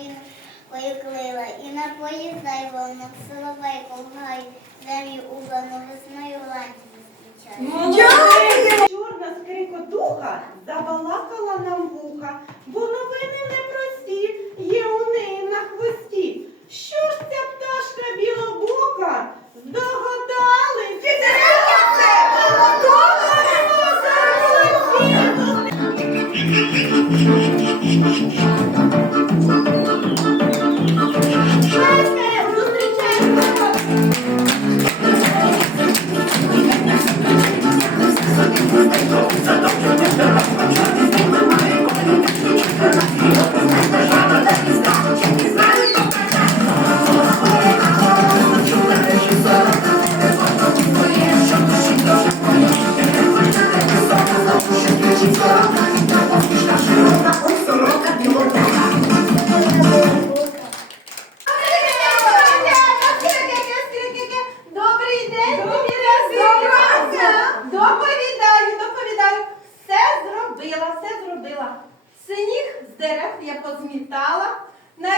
він ойклила, і на поїздай волна, соловей колгай, землю у лану, весною ланці зустрічає. Чорна скрикотуха забалакала нам вуха, бо новини непрості є у неї на хвості. Що ж ця пташка білобока? Здогадались? Молодого!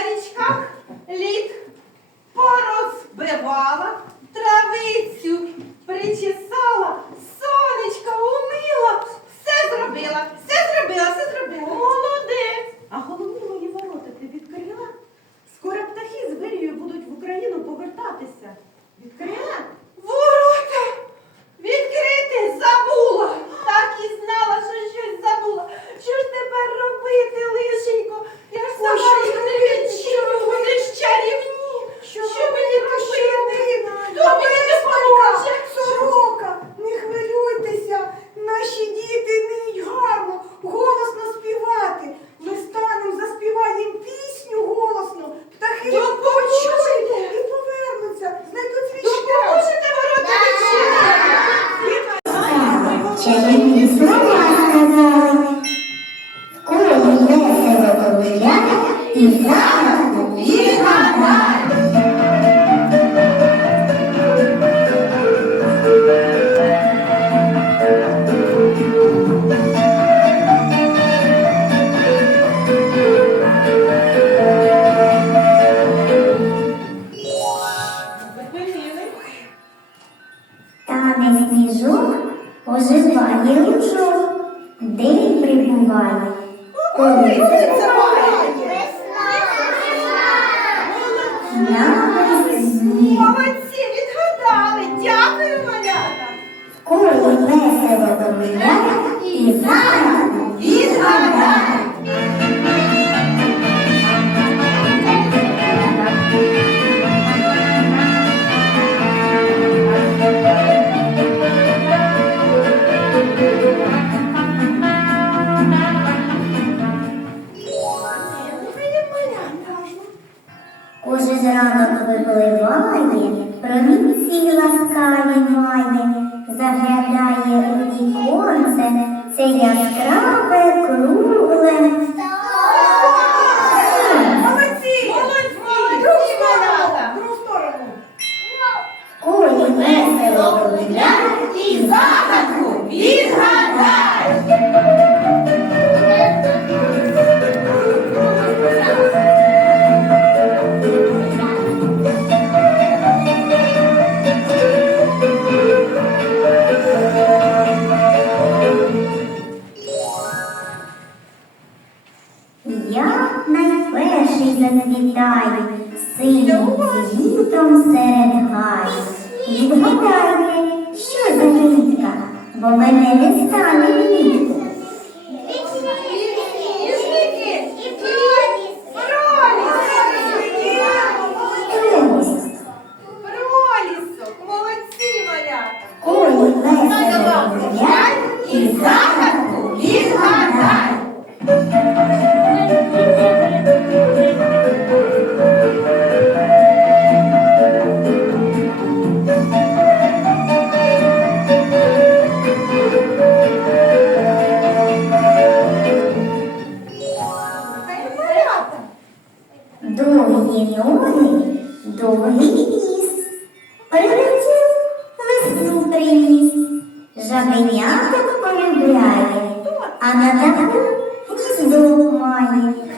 Hadi çıkar. Гуляй і загадку My.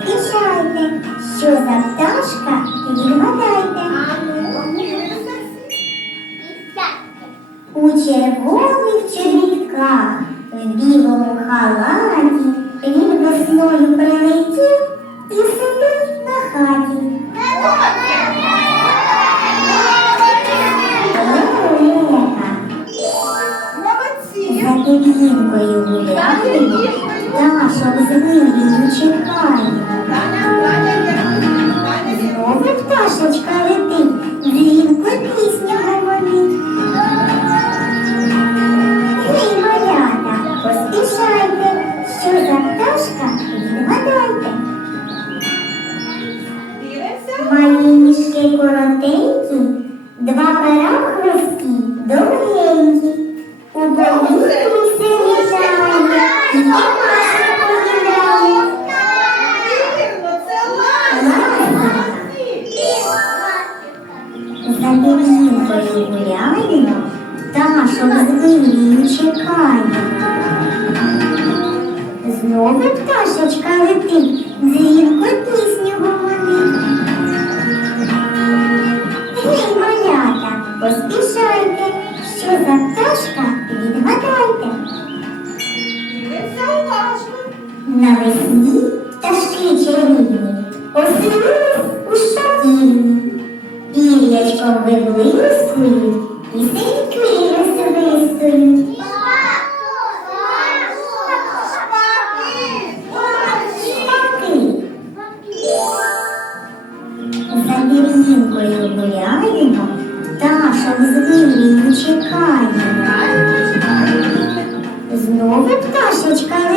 поспішайте, що за пташка відгадайте. У червоних червітках, в білому халаті. мовить пташечка.